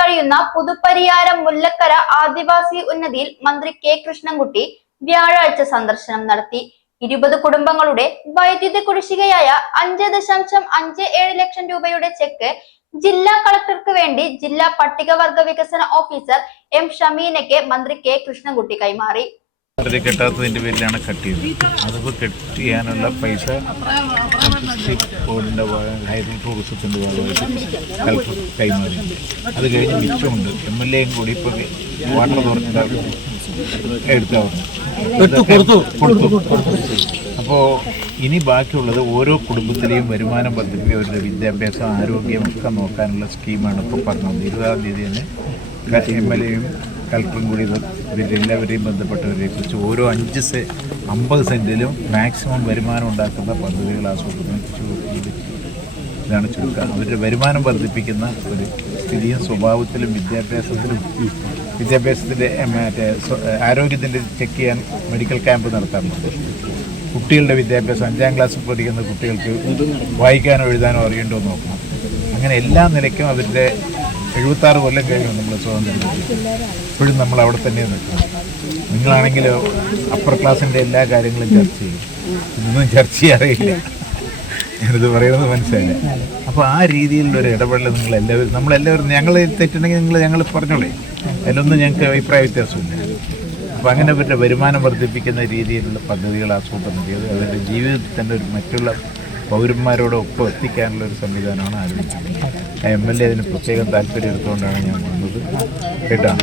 കഴിയുന്ന പുതുപ്പരിയാരം മുല്ലക്കര ആദിവാസി ഉന്നതിയിൽ മന്ത്രി കെ കൃഷ്ണൻകുട്ടി വ്യാഴാഴ്ച സന്ദർശനം നടത്തി. 20 കുടുംബങ്ങളുടെ വൈദ്യുതി കുടിശ്ശികയായ 5.57 ലക്ഷം രൂപയുടെ ചെക്ക് ജില്ലാ കളക്ടർക്ക് വേണ്ടി ജില്ലാ പട്ടികവർഗ വികസന ഓഫീസർ എം ഷമീനയ്ക്ക് മന്ത്രി കെ കൃഷ്ണൻകുട്ടി കൈമാറി. കെട്ടാത്തതിൻ്റെ പേരിലാണ് കട്ട് ചെയ്തത്. അതിപ്പോൾ കട്ട് ചെയ്യാനുള്ള പൈസ ബോർഡിൻ്റെ ഹൈഡ്രൽ ടൂറിസത്തിൻ്റെ ഭാഗമായിട്ട് കളക്ടർ കൈമാറി. അത് കഴിഞ്ഞ് മിച്ചമുണ്ട്. MLA കൂടി ഇപ്പോൾ വാട്ടർ അതോറിറ്റിയുടെ കൊടുത്തു. അപ്പോൾ ഇനി ബാക്കിയുള്ളത് ഓരോ കുടുംബത്തിലെയും വരുമാനം വർദ്ധിപ്പിക്കുക, അവരുടെ വിദ്യാഭ്യാസം, ആരോഗ്യം ഒക്കെ നോക്കാനുള്ള സ്കീമാണ് ഇപ്പോൾ പറഞ്ഞത്. 20-ാം തീയതി തന്നെ MLA-യും കളക്ടറും കൂടി ഇവരെല്ലാവരെയും ബന്ധപ്പെട്ടവരെ കുറിച്ച് ഓരോ 50 സെൻറ്റിലും മാക്സിമം വരുമാനം ഉണ്ടാക്കുന്ന പദ്ധതികൾ ആസൂത്രണം ചെയ്ത് ഇതാണ് ചുരുക്കം. അവരുടെ വരുമാനം വർദ്ധിപ്പിക്കുന്ന ഒരു സ്ഥിതിയും സ്വഭാവത്തിലും വിദ്യാഭ്യാസത്തിൻ്റെ ആരോഗ്യത്തിൻ്റെ ചെക്ക് ചെയ്യാൻ മെഡിക്കൽ ക്യാമ്പ് നടത്താറുണ്ട്. കുട്ടികളുടെ വിദ്യാഭ്യാസം 5ാം ക്ലാസ്സിൽ പഠിക്കുന്ന കുട്ടികൾക്ക് വായിക്കാനോ എഴുതാനോ അറിയണ്ടോ എന്ന് നോക്കണം. അങ്ങനെ എല്ലാ നിലയ്ക്കും അവരുടെ 76 കൊല്ലം കഴിഞ്ഞു നമ്മൾ സ്വാതന്ത്ര്യം. ഇപ്പോഴും നമ്മൾ അവിടെ തന്നെ നിൽക്കണം. നിങ്ങളാണെങ്കിൽ അപ്പർ ക്ലാസ്സിൻ്റെ എല്ലാ കാര്യങ്ങളും ചർച്ച ചെയ്യും. ഇതൊന്നും ചർച്ച ചെയ്യാറില്ല. ഞാനിത് പറയുന്നത് മനസ്സിലായില്ല. അപ്പോൾ ആ രീതിയിലുള്ളൊരു ഇടപെടൽ നമ്മളെല്ലാവരും ഞങ്ങൾ തെറ്റുണ്ടെങ്കിൽ ഞങ്ങൾ പറഞ്ഞോളേ, അതിലൊന്നും ഞങ്ങൾക്ക് അഭിപ്രായ വ്യത്യാസമില്ല. അപ്പോൾ അങ്ങനെ അവരുടെ വരുമാനം വർദ്ധിപ്പിക്കുന്ന രീതിയിലുള്ള പദ്ധതികൾ ആസൂത്രണം ചെയ്ത് അവരുടെ ജീവിതത്തിൻ്റെ ഒരു മറ്റുള്ള പൗരന്മാരോടൊപ്പം എത്തിക്കാനുള്ള ഒരു സംവിധാനമാണ് ആലോചിക്കുന്നത്. MLA അതിന് പ്രത്യേകം താല്പര്യം എടുത്തുകൊണ്ടാണ് ഞാൻ വന്നത്. കേട്ടാണ്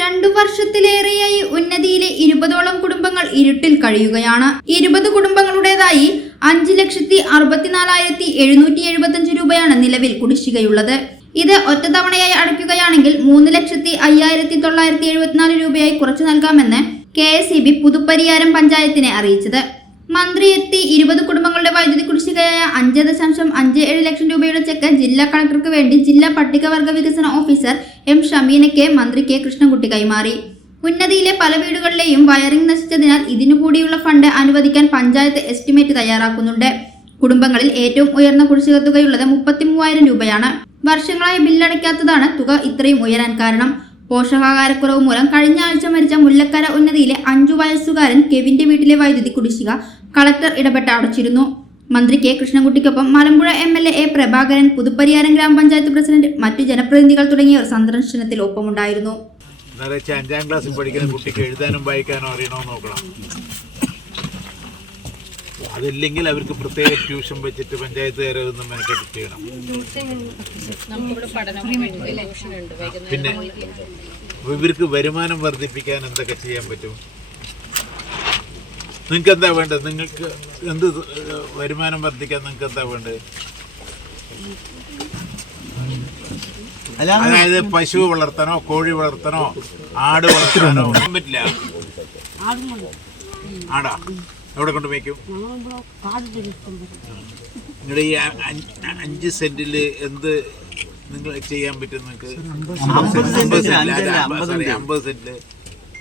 2 വർഷത്തിലേറെയായി ഉന്നതിയിലെ 20ഓളം കുടുംബങ്ങൾ ഇരുട്ടിൽ കഴിയുകയാണ്. 20 കുടുംബങ്ങളുടേതായി 5,64,775 രൂപയാണ് നിലവിൽ കുടിശ്ശികയുള്ളത്. ഇത് ഒറ്റത്തവണയായി അടയ്ക്കുകയാണെങ്കിൽ 3,05,974 രൂപയായി കുറച്ചു നൽകാമെന്ന് KSEB പുതുപ്പരിയാരം പഞ്ചായത്തിനെ അറിയിച്ചത്. മന്ത്രി എത്തി 20 കുടുംബങ്ങളുടെ വൈദ്യുതി കുടിശ്ശികയായ 5.57 ലക്ഷം രൂപയുടെ ചെക്ക് ജില്ലാ കളക്ടർക്ക് വേണ്ടി ജില്ലാ പട്ടികവർഗ വികസന ഓഫീസർ എം ഷമീനയ്ക്ക് മന്ത്രി കെ കൃഷ്ണൻകുട്ടി കൈമാറി. ഉന്നതിയിലെ പല വീടുകളിലെയും വയറിംഗ് നശിച്ചതിനാൽ ഇതിനുകൂടിയുള്ള ഫണ്ട് അനുവദിക്കാൻ പഞ്ചായത്ത് എസ്റ്റിമേറ്റ് തയ്യാറാക്കുന്നുണ്ട്. കുടുംബങ്ങളിൽ ഏറ്റവും ഉയർന്ന കുടിശ്ശിക തുകയുള്ളത് 33,000 രൂപയാണ്. വർഷങ്ങളായി ബില്ലടയ്ക്കാത്തതാണ് തുക ഇത്രയും ഉയരാൻ കാരണം. പോഷകാഹാരക്കുറവ് മൂലം കഴിഞ്ഞ ആഴ്ച മരിച്ച മുല്ലക്കര ഉന്നതിയിലെ 5 വയസ്സുകാരൻ കെവിന്റെ വീട്ടിലെ വൈദ്യുതി കുടിശ്ശിക കളക്ടർ ഇടപെട്ട് അടച്ചിരുന്നു. മന്ത്രി കെ കൃഷ്ണൻകുട്ടിക്കൊപ്പം Malampuzha MLA A Prabhakaran, Puthuppariyaram Grama Panchayat president, മറ്റു ജനപ്രതിനിധികൾ തുടങ്ങിയവർ സന്ദർശനത്തിൽ ഒപ്പമുണ്ടായിരുന്നു. 5ാം ക്ലാസ്സിൽ പഠിക്കുന്ന കുട്ടിക്ക് എഴുതാനും വായിക്കാനും അറിയണമെന്ന് നോക്കണം. അതില്ലെങ്കിൽ അവർക്ക് പ്രത്യേക ട്യൂഷൻ വെച്ചിട്ട് പഞ്ചായത്തുകാരെ ഒന്നും മെനക്കെട്ട് ചെയ്യണം. പിന്നെ ഇവർക്ക് വരുമാനം വർദ്ധിപ്പിക്കാൻ എന്തൊക്കെ ചെയ്യാൻ പറ്റും? നിങ്ങൾക്ക് എന്താ വേണ്ടത്? നിങ്ങൾക്ക് എന്ത് വരുമാനം വർദ്ധിക്കാൻ നിങ്ങൾക്ക് എന്താ വേണ്ടത്? അതായത് പശു വളർത്താനോ, കോഴി വളർത്താനോ, ആട് വളർത്താനോ ഒന്നും പറ്റില്ല. ആടാ എവിടെ കൊണ്ട് വയ്ക്കും? നിങ്ങളുടെ ഈ 5 സെന്റിൽ എന്ത് നിങ്ങൾ ചെയ്യാൻ പറ്റും? നിങ്ങൾക്ക് 50 സെന്റില്